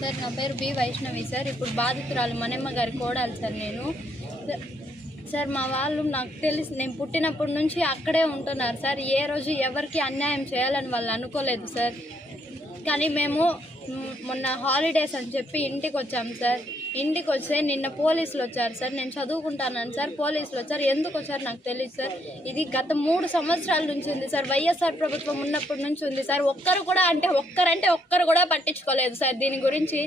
Sir నా పేరు B Vaishnavi sir. ఇప్పుడు బాధితురాలు మనమ్మ గారి కోడాలి సార్ నేను. సార్ మా వాళ్ళు నాకు తెలిసి నేను పుట్టినప్పటి నుంచి అక్కడే ఉంటున్నారు సార్. ఏ రోజు ఎవరికి అన్యాయం చేయాలని వాళ్ళు అనుకోలేదు సార్. కానీ మేము మొన్న హాలిడేస్ అని చెప్పి ఇంటికి వచ్చాము సార్. ఇంటికి వస్తే నిన్న పోలీసులు వచ్చారు సార్. నేను చదువుకుంటాను సార్. పోలీసులు వచ్చారు. ఎందుకు వచ్చారు నాకు తెలియదు సార్. ఇది గత 3 సంవత్సరాల నుంచి ఉంది సార్. వైఎస్ఆర్ ప్రభుత్వం ఉన్నప్పటి నుంచి ఉంది సార్. ఒక్కరు కూడా పట్టించుకోలేదు సార్. దీని గురించి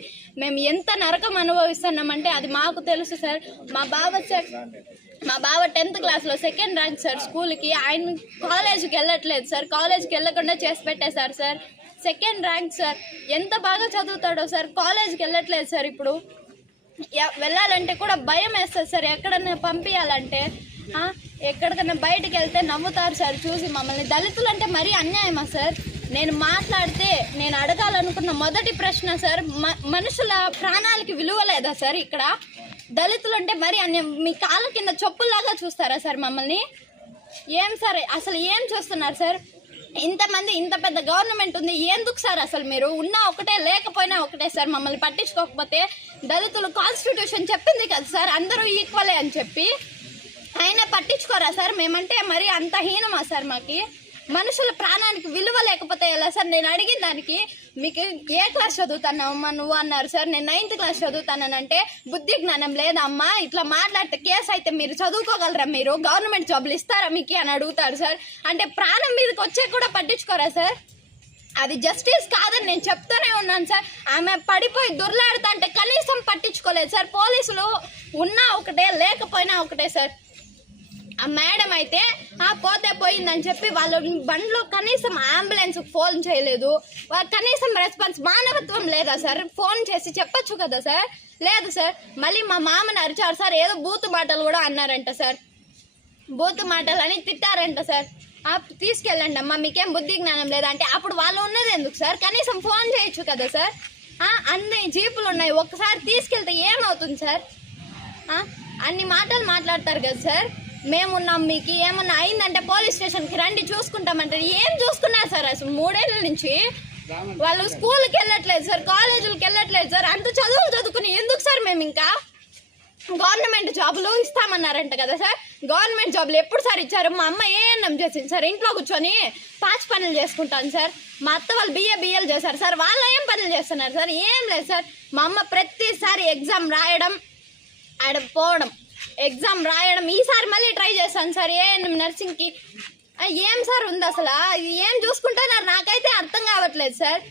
మేము ఎంత నరకం అనుభవిస్తున్నామంటే అది మాకు తెలుసు సార్. మా బావ 10th క్లాస్లో 2nd ర్యాంక్ సార్ స్కూల్కి. ఆయన కాలేజీకి వెళ్ళట్లేదు సార్. కాలేజీకి వెళ్ళకుండా చేసి పెట్టేశారు సార్. 2nd rank sir. ఎంత బాగా చదువుతాడో సార్. కాలేజీకి వెళ్ళట్లేదు సార్. ఇప్పుడు వెళ్ళాలంటే కూడా భయం వేస్తుంది సార్. ఎక్కడన్నా పంపించాలంటే ఎక్కడికైనా బయటకు వెళ్తే నవ్వుతారు సార్ చూసి మమ్మల్ని. దళితులు అంటే మరీ అన్యాయమా సార్? నేను మాట్లాడితే నేను అడగాలనుకున్న మొదటి ప్రశ్న సార్, మనుషుల ప్రాణాలకి విలువ లేదా సార్? ఇక్కడ దళితులు అంటే మరీ అన్యాయం. మీ కాళ్ళ కింద చెప్పుల్లాగా చూస్తారా సార్ మమ్మల్ని? ఏం సార్ అసలు ఏం చూస్తున్నారు సార్? ఇంతమంది ఇంత పెద్ద గవర్నమెంట్ ఉంది, ఎందుకు సార్ అసలు మీరు ఉన్నా ఒకటే లేకపోయినా ఒకటే సార్? మమ్మల్ని పట్టించుకోకపోతే దళితులు కాన్స్టిట్యూషన్ చెప్పింది కదా సార్ అందరూ ఈక్వలే అని చెప్పి, అయినా పట్టించుకోరా సార్? మేమంటే మరి అంత హీనమా సార్? మాకి మనుషుల ప్రాణానికి విలువ లేకపోతే ఎలా సార్? నేను అడిగిన దానికి మీకు ఏ క్లాస్ చదువుతానమ్మా నువ్వు అన్నారు సార్. నేను 9th క్లాస్ చదువుతానంటే బుద్ధి జ్ఞానం లేదా అమ్మా? ఇట్లా మాట్లాడితే కేసు అయితే మీరు చదువుకోగలరా? మీరు గవర్నమెంట్ జాబులు ఇస్తారా మీకు అని అడుగుతారు సార్. అంటే ప్రాణం మీదకి వచ్చే కూడా పట్టించుకోరా సార్? అది జస్టిస్ కాదని నేను చెప్తూనే ఉన్నాను సార్. ఆమె పడిపోయి దొర్లాడుతా అంటే కనీసం పట్టించుకోలేదు సార్. పోలీసులు ఉన్నా ఒకటే లేకపోయినా ఒకటే సార్. ఆ మేడం అయితే పోతే పోయిందని చెప్పి వాళ్ళ బండ్లో కనీసం అంబులెన్స్ ఫోన్ చేయలేదు. కనీసం రెస్పాన్స్ మానవత్వం లేదా సార్? ఫోన్ చేసి చెప్పొచ్చు కదా సార్. లేదు సార్. మళ్ళీ మా మామని అరిచారు సార్. ఏదో బూతు మాటలు కూడా అన్నారంట సార్. బూతు మాటలు అని తిట్టారంట సార్. తీసుకెళ్ళండి అమ్మా, మీకేం బుద్ధి జ్ఞానం లేదా అంటే అప్పుడు వాళ్ళు ఉన్నది ఎందుకు సార్? కనీసం ఫోన్ చేయొచ్చు కదా సార్. అన్ని జీపులు ఉన్నాయి, ఒక్కసారి తీసుకెళ్తే ఏమవుతుంది సార్? అన్ని మాటలు మాట్లాడతారు కదా సార్. మేమున్నాం, మీకు ఏమన్నా అయిందంటే పోలీస్ స్టేషన్కి రండి చూసుకుంటామంటే ఏం చూసుకున్నారు సార్? అసలు 3 ఏళ్ళ నుంచి వాళ్ళు స్కూల్కి వెళ్ళట్లేదు సార్, కాలేజీలకు వెళ్ళట్లేదు సార్. అంత చదువుకుని ఎందుకు సార్? మేము ఇంకా గవర్నమెంట్ జాబులు ఇస్తామన్నారంట కదా సార్. గవర్నమెంట్ జాబులు ఎప్పుడు సార్ ఇచ్చారు? మా అమ్మ ఏఎన్ఎం చేసింది సార్. ఇంట్లో కూర్చొని పాచి పనులు చేసుకుంటాను సార్. మా అత్త వాళ్ళు బిఏలు చేశారు సార్. వాళ్ళు ఏం పనులు చేస్తున్నారు సార్? ఏం లేదు సార్. మా అమ్మ ప్రతిసారి ఎగ్జామ్ రాయడం పోవడం, ఎగ్జామ్ రాయడం. ఈసారి మళ్ళీ ట్రై చేస్తాను సార్ ఏఎన్ఎం నర్సింగ్కి. ఏం సార్ ఉంది అసలు? ఏం చూసుకుంటున్నారు నాకైతే అర్థం కావట్లేదు సార్.